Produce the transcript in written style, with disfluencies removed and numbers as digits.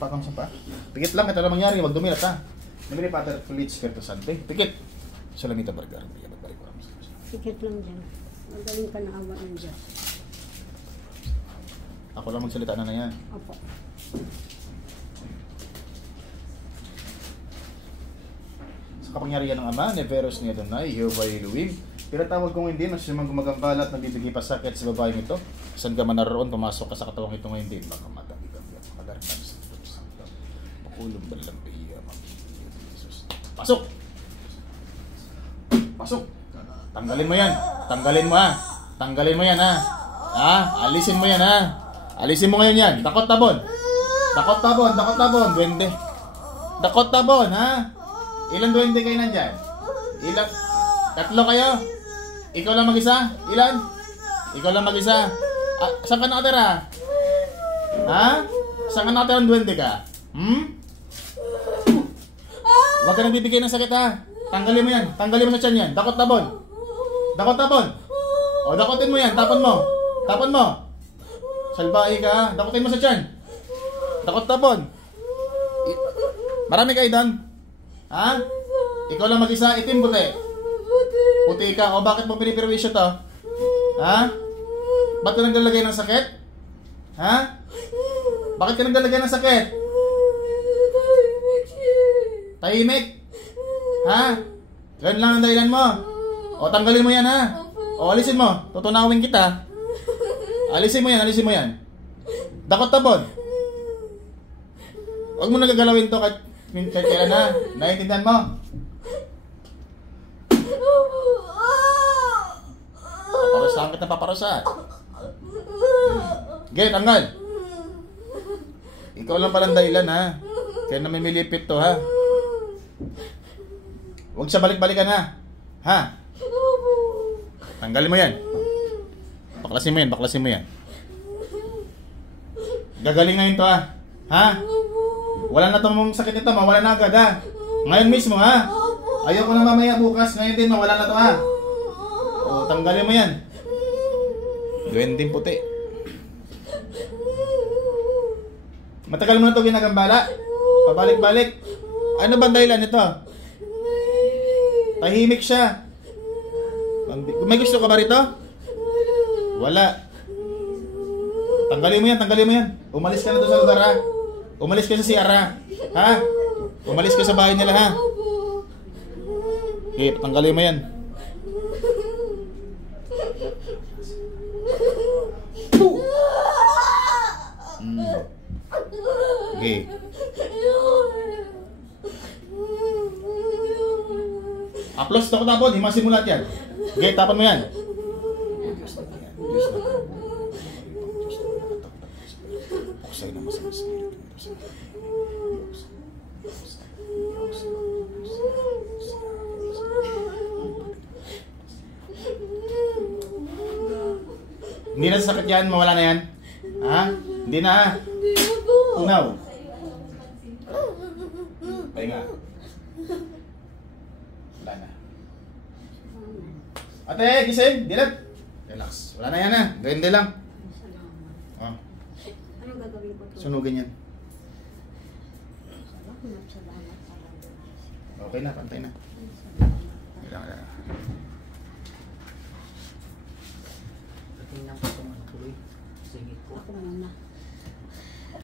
Pakam sa pa. Pikit lang, ito na mangyari, wag dumilat ha. Namili pater, please, Spiritu Santo. Pikit. Salamita Bargar. Balik ko lang. Pikit lang dyan. Magaling ka na awa ng Diyos. Ako lang magsalita na yan. Opo. Sa kapangyarihan ng Ama, Neveros ni Adonai, Jehovah Elohim, pinatawag kong hindi, nasa siyang gumagambala at nabibigay pa sakit sa babaeng ito. Saan ka man naroon, pumasok ka sa katawang ito ngayon din. Baka matagi ka, makadarkan sa Diyos. Pakulong balang piya, Jesus. Pasok! Pasok! Tanggalin mo yan. Tanggalin mo ha. Tanggalin mo yan ha. Ha? Alisin mo yan ha. Alisin mo ngayon yan. Dakot tabon. Dakot tabon. Dakot tabon. Duwende. Dakot tabon ha. Ilan duwende kayo nandyan? Ilan? Tatlo kayo? Ikaw lang mag-isa? Ilan? Ikaw lang mag-isa? Saan ka nakatira? Ha? Saan ka nakatira ng duwende ka? Huwag ka nagbibigay ng sakit ha. Tanggalin mo yan. Tanggalin mo sa tiyan yan. Dakot tabon. Dakot tabon. O, dakotin mo yan. Tapon mo. Tapon mo. Salbahe ka ha. Dakotin mo sa tiyan. Dakot tabon. Marami kayo doon? Ha? Ikaw lang mag-isa. Itim puti. Puti ka. O, bakit mo pinipirwisyo to? Ha? Ba't ka naglalagay ng sakit? Ha? Bakit ka naglalagay ng sakit? Tahimik. Ha? Ganun lang ang dahilan mo. O, tanggalin mo yan ha. O, alisin mo. Tutunawin kita. Alisin mo yan, alisin mo yan. Dakot tabon. Huwag mo nagagalawin to kahit kailan ha. Naiintindihan mo? Paparusahan kita, paparusahan. Okay, tanggal. Ikaw lang palang dahilan ha. Kaya namimilipit to ha. Huwag sa balik-balikan ha. Ha? Tanggalin mo yan. Baklasin mo yan, baklasin mo yan. Gagaling ngayon to ha. Ha? Wala na itong sakit nito, mawala na agad ha. Ngayon mismo ha. Ayoko na mamaya bukas, ngayon din mawala na to ha. O, tanggalin mo yan. Duwending puti. Matagal mo na ito ginagambala. Pabalik-balik. Ano ba dahilan nito? Tahimik siya. May gusto ka ba rito? Wala. Tanggalin mo yan, tanggalin mo yan. Umalis ka na doon sa lugar ha. Umalis ka sa CR ha. Ha? Umalis ka sa bahay nila ha. Okay, tanggalin mo yan. Okay. Aplos na ko tapon, himasin mo lahat yan. Okay, tapon mo yan. Puksay na masama sa spirit. Hindi na sakit yan, mawala na yan. Ha? Hindi na ha? Tunaw. Pahinga. Wala na. Ate, gising. Dilat. Relax. Wala na yan ha. Gawin din lang. Oh. Ano gagawin ko to? Sunugin yan. Salamat. Okay na, pantay na. Wala. Tingnan ko kung ano tuloy. Sige ko. Ako muna.